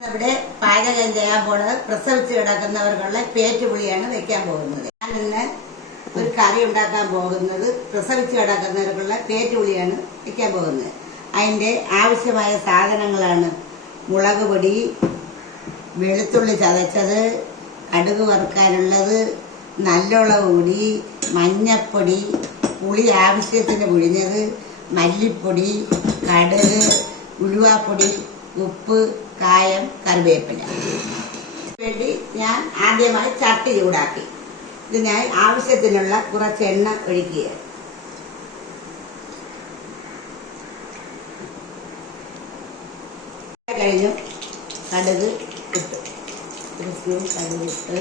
ഇവിടെ പാചകം ചെയ്യാൻ പോണത്. പ്രസവിച്ച് കിടക്കുന്നവർക്കുള്ള പേറ്റുപുളിയാണ് വെക്കാൻ പോകുന്നത്. ഞാൻ ഇന്ന് ഒരു കറി ഉണ്ടാക്കാൻ പോകുന്നത് പ്രസവിച്ച് കിടക്കുന്നവർക്കുള്ള പേറ്റുപുളിയാണ് വെക്കാൻ പോകുന്നത്. അതിന്റെ ആവശ്യമായ സാധനങ്ങളാണ് മുളക് പൊടി വെളുത്തുള്ളി ചതച്ചത് കടുക് വറുക്കാനുള്ളത് നല്ലുളവ് പൊടി മഞ്ഞപ്പൊടി പുളി ആവശ്യത്തിന് പുഴിഞ്ഞത് മല്ലിപ്പൊടി കടുക് ഉലുവാപ്പൊടി ഉപ്പ് കായം കറിവേപ്പില. വേണ്ടി ഞാൻ ആദ്യമായി ചട്ടി ചൂടാക്കി. ഞാൻ ആവശ്യത്തിനുള്ള കുറച്ച് എണ്ണ ഒഴിക്കുക കഴിഞ്ഞു കടുക് ഇട്ടു. ഇട്ട്.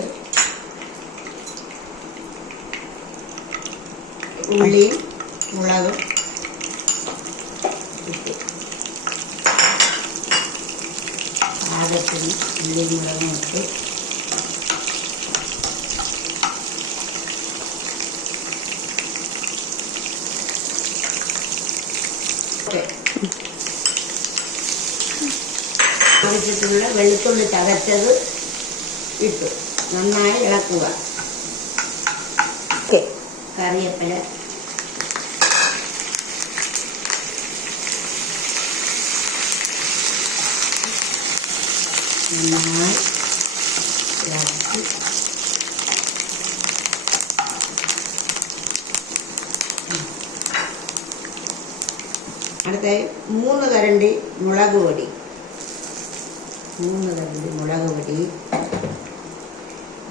ഉള്ളിയും മുളകും ഇട്ടു. പാകത്തിന് ഉള്ളിയും മുളകും ഇട്ട് ഓക്കെ. ആവശ്യത്തിനുള്ള വെളുത്തുള്ളി തകച്ചത് ഇട്ടു. നന്നായി ഇളക്കുക. ഓക്കെ കറിവേപ്പില നന്നായി ഇളക്കി. അടുത്ത മൂന്ന് കരണ്ടി മുളക് പൊടി. മൂന്ന് കരണ്ടി മുളക് പൊടി.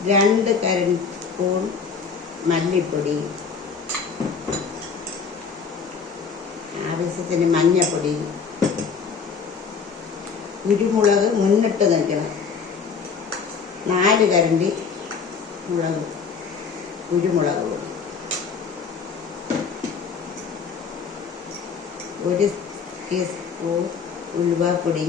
രണ്ട് കരണ്ടി സ്പൂൺ മല്ലിപ്പൊടി. ആവശ്യത്തിന് മഞ്ഞപ്പൊടി. കുരുമുളക് മുന്നിട്ട് നിൽക്കണം. നാല് കരണ്ടി മുളക് കുരുമുളക് ഒരു ടീസ്പൂൺ ഉലുവാപ്പൊടി.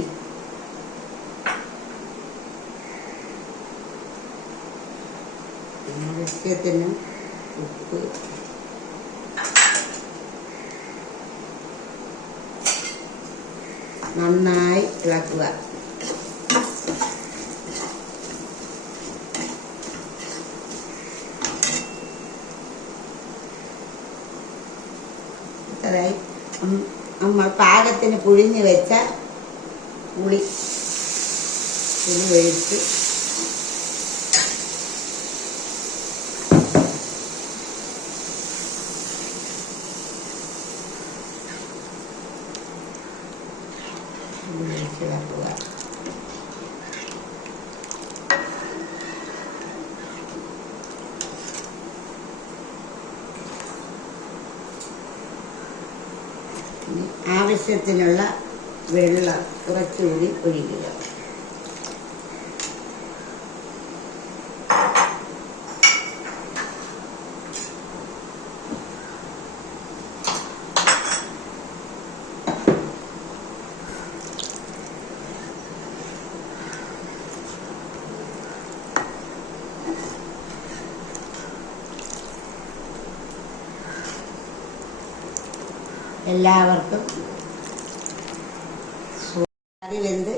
ആവശ്യത്തിന് ഉപ്പ്. നന്നായി ഇളക്കുക. നമ്മൾ പാകത്തിന് പുഴിഞ്ഞ് വെച്ച പുളി പുളി ഒഴിച്ച് ഇളക്കുക ഇനി ആവശ്യത്തിനുള്ള വെള്ളം കുറച്ചുകൂടി ഒഴിക്കുക. എല്ലാവർക്കും അതിലെന്ത്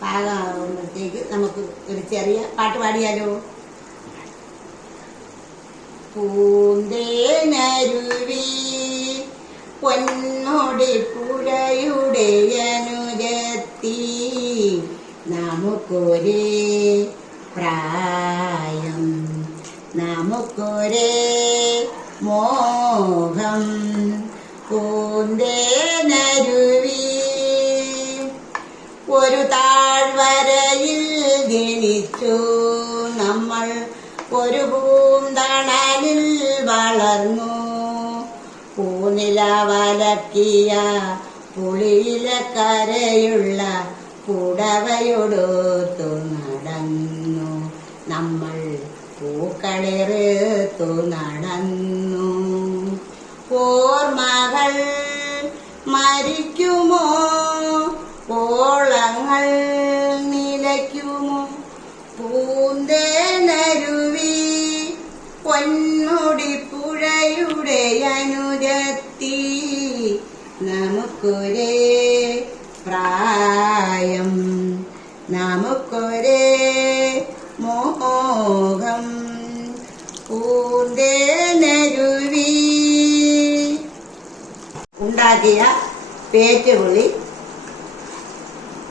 പാകമാകുമ്പോഴത്തേക്ക് നമുക്ക് ഒരു ചെറിയ പാട്ട് പാടിയാലോ? പൂന്തേനരുവി പൊന്നോടി പുഴയുടെ അനുരത്തി നമുക്കൊരേ പ്രായം നമുക്കൊരേ മോഹം. നമ്മൾ ഒരു പൂന്തണലിൽ വളർന്നു. പൂനില വലക്കിയ പുളിയിലക്കരയുള്ള പുടവയൊടുത്തു നടന്നു. നമ്മൾ പൂക്കളിറുത്തു നടന്നു. ഓർമകൾ മരിക്കുമോ? പൊന്മുടി പുഴയുടെ അനുരത്തി നമുക്കൊരേ പ്രായം നമുക്കൊരേ മോഹം. പൂന്തേനരുവി ഉണ്ടാക്കിയ പേറ്റുപുളി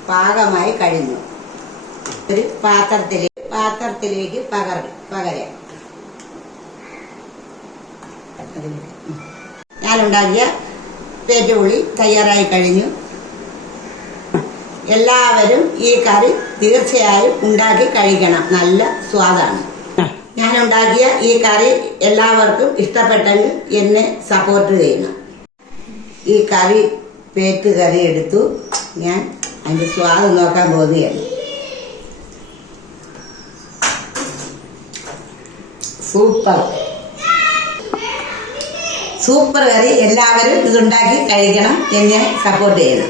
പാകമായി കഴിഞ്ഞു. ഒരു പാത്രത്തിൽ പാത്രത്തിലേക്ക് പകർ പകരാം. ഞാനുണ്ടാക്കിയ പേറ്റുപുളി തയ്യാറായി കഴിഞ്ഞു. എല്ലാവരും ഈ കറി തീർച്ചയായും ഉണ്ടാക്കി കഴിക്കണം. നല്ല സ്വാദാണ്. ഞാനുണ്ടാക്കിയ ഈ കറി എല്ലാവർക്കും ഇഷ്ടപ്പെട്ടെങ്കിൽ എന്നെ സപ്പോർട്ട് ചെയ്യണം. ഈ കറി പേറ്റ് കറി എടുത്തു. ഞാൻ അതിന്റെ സ്വാദ് നോക്കാൻ പോവുകയാണ് സൂപ്പർ. സൂപ്പർ കറി എല്ലാവരും ഇതുണ്ടാക്കി കഴിക്കണം എന്നെ സപ്പോർട്ട് ചെയ്യണം